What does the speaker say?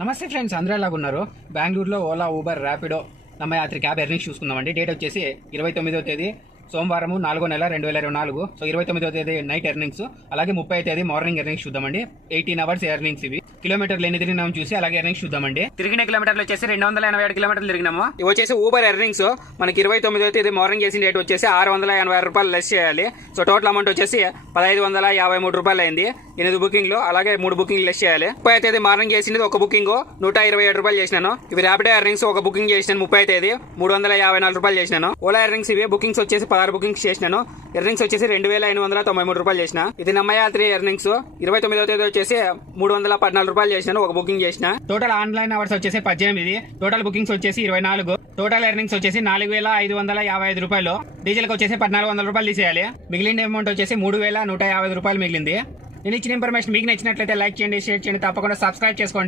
నమస్తే ఫ్రెండ్స్, అందరూ ఎలాగున్నారు? బెంగళూరులో Ola, Uber, Rapido, Namma Yatri cab earnings చూసుకుందామండి. డేట్ వచ్చేసి 29వ తేదీ సోమవారం 4వ నెల 2024. సో 29వ తేదీ నైట్ ఎర్నింగ్స్, అలాగే 30వ తేదీ మార్నింగ్ ఎర్నింగ్స్ చూద్దామండి. 18 అవర్స్ ఎర్నింగ్స్ ఇవి. కిలోమీటర్లు ఎన్ని తిరిగినాము చూసి అలాగే ఎర్నింగ్స్ చూద్దామండి. తిరిగిన కిలోమీటర్లు వచ్చేసి 287 కిలోమీటర్లు తిరిగినాము. ఇవి వచ్చేసి ఊబర్ ఎర్నింగ్స్. మనకి 29వ తేదీ మార్నింగ్ చేసిన డేట్ వచ్చేసి 686 రూపాయలు లెస్ చేయాలి. సో టోటల్ అమౌంట్ వచ్చేసి 1553 రూపాయలు అయింది. 8 బుకింగ్లు, అలాగే 3 బుకింగ్ లెస్ చేయాలి. 30వ తేదీ మార్నింగ్ చేసింది ఒక బుకింగ్ 127 రూపాయలు చేసినాను. ఇవి ర్యాపిడో ఎర్నింగ్స్ ఒక బుకింగ్ చేసినాను. 30వ తేదీ 354 రూపాయలు చేసినాను. ఓలా ఎర్నింగ్స్ ఇవి బుకింగ్స్ వచ్చేసి 16 బుకింగ్స్ చేసినాను. ఎర్నింగ్స్ వచ్చేసి 2893 రూపాయలు చేసిన. ఇది నమ్మయాత్రి ఎర్నింగ్స్ 29వ తేదీ వచ్చేసి 314 రూపాయలు చేసినాను. ఒక బుకింగ్ చేసిన. టోటల్ ఆన్లైన్ అవర్స్ వచ్చేసి 18. టోటల్ బుకింగ్స్ వచ్చేసి 24. టోటల్ ఎర్నింగ్స్ వచ్చేసి 4555 రూపాయలు. డీజిల్ కి వచ్చేసి 1400 రూపాయలు తీసేయాలి. మిగిలిన అమౌంట్ వచ్చేసి 3150 రూపాయలు మిగిలింది. నేను ఇచ్చిన ఇన్ఫర్మేషన్ మీకు నచ్చినట్లయితే లైక్ చేయండి, షేర్ చేయండి, తప్పకుండా సబ్స్క్రైబ్ చేసుకోండి.